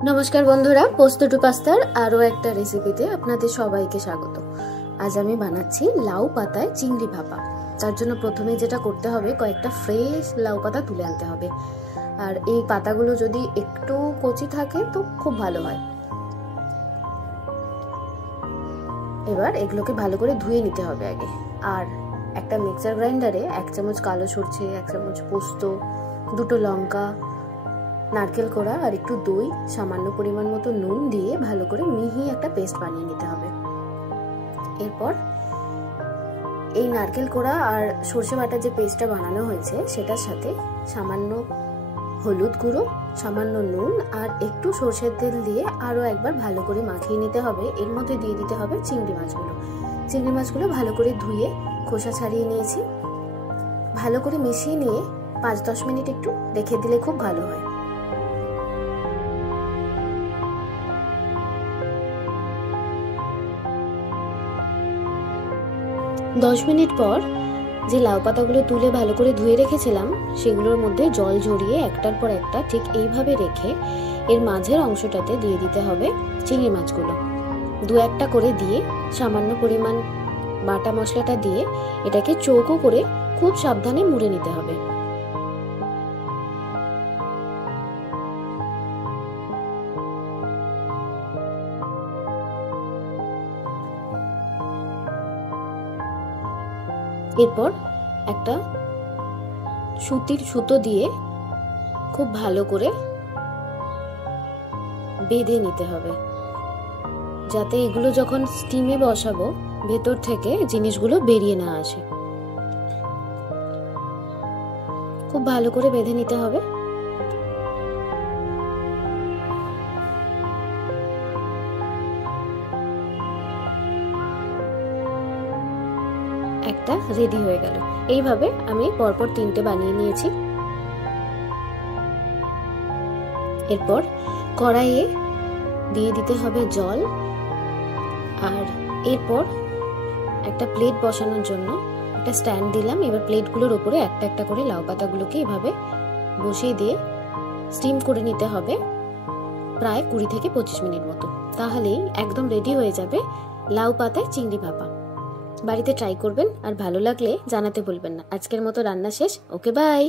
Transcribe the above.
নমস্কার বন্ধুরা, পোস্ত টু পাস্তার আরও একটা রেসিপিতে আপনাদের সবাইকে স্বাগত। আজ আমি বানাচ্ছি লাউ পাতায় চিংড়ি ভাপা। তার জন্য প্রথমে যেটা করতে হবে, কয়েকটা ফ্রেশ লাউ পাতা তুলে আনতে হবে। আর এই পাতাগুলো যদি একটু কচি থাকে তো খুব ভালো হয়। এবার এগুলোকে ভালো করে ধুয়ে নিতে হবে আগে। আর একটা মিক্সার গ্রাইন্ডারে 1 চামচ কালো সরষে, 1 চামচ পোস্ত, 2টো লঙ্কা, নারকেল কোড়া আর একটু দই, সামান্য পরিমাণ মতো নুন দিয়ে ভালো করে মিহি একটা পেস্ট বানিয়ে নিতে হবে। এরপর এই নারকেল কোড়া আর সরষে বাটার যে পেস্টটা বানানো হয়েছে সেটার সাথে সামান্য হলুদ গুঁড়ো, সামান্য নুন আর একটু সরষের তেল দিয়ে আরও একবার ভালো করে মাখিয়ে নিতে হবে। এর মধ্যে দিয়ে দিতে হবে চিংড়ি মাছগুলো ভালো করে ধুয়ে খোসা ছাড়িয়ে নিয়েছি। ভালো করে মিশিয়ে নিয়ে 5-10 মিনিট একটু রেখে দিলে খুব ভালো হয়। দশ মিনিট পর যে লাউ পাতাগুলো তুলে ভালো করে ধুয়ে রেখেছিলাম সেগুলোর মধ্যে জল ঝরিয়ে একটার পর একটা ঠিক এইভাবে রেখে এর মাঝের অংশটাতে দিয়ে দিতে হবে চিংড়ি মাছগুলো। 2-1টা করে দিয়ে সামান্য পরিমাণ বাটা মশলাটা দিয়ে এটাকে চৌকো করে খুব সাবধানে মুড়ে নিতে হবে। এরপর একটা সুতির সুতো দিয়ে খুব ভালো করে বেঁধে নিতে হবে, যাতে এগুলো যখন স্টিমে বসাবো ভেতর থেকে জিনিসগুলো বেরিয়ে না আসে। খুব ভালো করে বেঁধে নিতে হবে। একটা রেডি হয়ে গেল। এইভাবে আমি পরপর 3টে বানিয়ে নিয়েছি। এরপর কড়াইয়ে দিয়ে দিতে হবে জল। আর এরপর একটা প্লেট বসানোর জন্য একটা স্ট্যান্ড দিলাম। এবার প্লেটগুলোর উপরে একটা একটা করে লাউ পাতাগুলোকে এভাবে বসিয়ে দিয়ে স্টিম করে নিতে হবে প্রায় 20 থেকে 25 মিনিট মতো। তাহলেই একদম রেডি হয়ে যাবে লাউ পাতায় চিংড়ি ভাপা। বাড়িতে ট্রাই করবেন আর ভালো লাগলে জানাতে ভুলবেন না। আজকের মতো রান্না শেষ। ওকে, বাই।